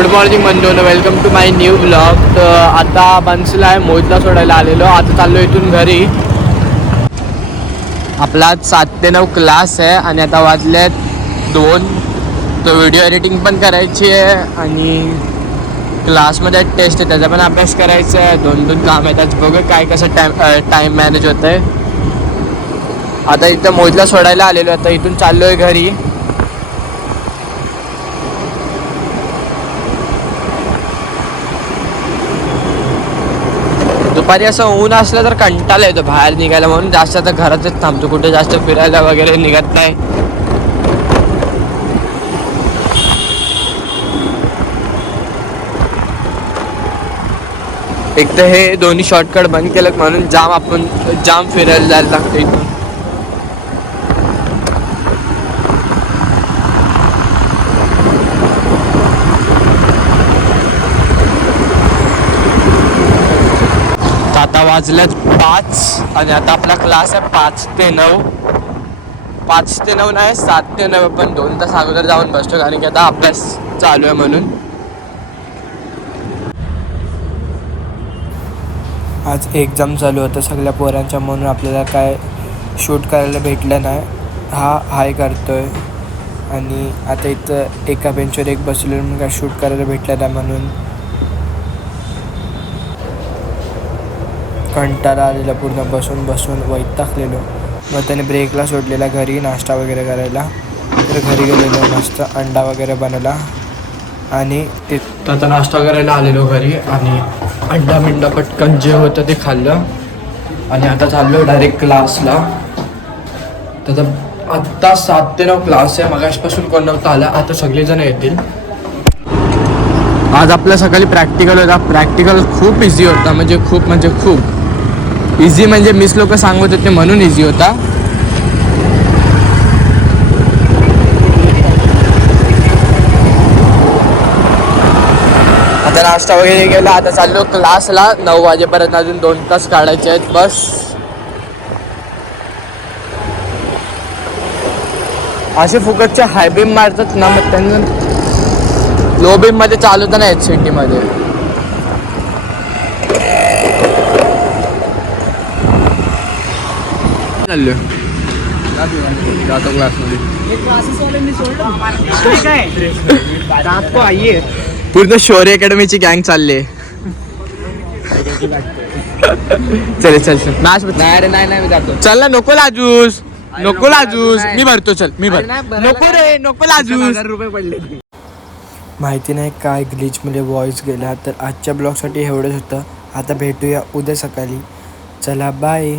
Good morning मंडोनो, welcome to my new blog. तर आता बन्सला आहे मोहितला सोडायला आलेलो. आता चाललो इथून घरी. आपला 7 ते 9 क्लास आहे आणि आता वाजलेत 2. तो व्हिडिओ एडिटिंग पण करायची आहे आणि क्लासमध्ये टेस्ट आहे त्याचा पण अभ्यास करायचा आहे. 2 काम आहेत. आज बघू काय कसं टाईम मॅनेज होतं आहे. आता इथं मोहितला सोडायला आलेलो. आता इथून चाललो आहे घरी. दुपारी असं ऊन असलं तर कंटाळा येतो बाहेर निघायला, म्हणून जास्त आता घरातच थांबतो. कुठे जास्त फिरायला वगैरे निघत नाही. एक तर हे दोन्ही शॉर्टकट बंद केलं म्हणून जाम फिरायला जायला लागतं इथून. आता वाजल्यात 5 आणि आता आपला क्लास आहे 5 ते 9. 5 ते 9 नाही, 7 ते 9. पण 2 तास अगोदर जाऊन बसतो कारण की आता अभ्यास चालू आहे म्हणून. आज एक्झाम चालू होतं सगळ्या पोरांच्या, म्हणून आपल्याला काय शूट करायला भेटलं नाही. हाय करतोय आणि आता इथं एका बेंचवर एक बसलो म्हणून काय शूट करायला भेटलं नाही म्हणून कंटाळा आलेला. पूर्ण बसून वैतागलेलो. मग त्याने ब्रेकला सोडलेला घरी नाश्ता वगैरे करायला. तर घरी गेलेलो, मस्त अंडा वगैरे बनवला आणि ते त्याचा नाश्ता करायला आलेलो घरी आणि अंडा पटकन जे होतं ते खाल्लं आणि आता चाललो डायरेक्ट क्लासला. त्याचा आत्ता 7 ते 9 क्लास आहे. मगाशपासून कोण नव्हतं आला, आता सगळेजण येतील. आज आपल्या सकाळी प्रॅक्टिकल होता. प्रॅक्टिकल खूप इझी होता, म्हणजे खूप इझी म्हणजे मिस लोक सांगत होते म्हणून इझी होता. आता नाश्ता वगैरे केला. आता चाललो क्लासला. 9 वाजेपर्यंत अजून 2 तास काढायचे आहेत बस. असे फुकटचे हाय बीम मारतात ना, मग त्यांना लो बीम मध्ये चालवता नाही HCT मध्ये. चाललो जातो क्लासमध्ये. पूर्ण शौर्य अकॅडमीची गँग चालली. चल मॅच नाही मी जातो. चल ना, नको लाजूस मी भरतो. चल मी भर. नको लाजूस. माहिती नाही काय ग्लिचमध्ये वॉइस गेला. तर आजच्या ब्लॉगसाठी एवढंच होतं. आता भेटूया उद्या सकाळी. चला बाय.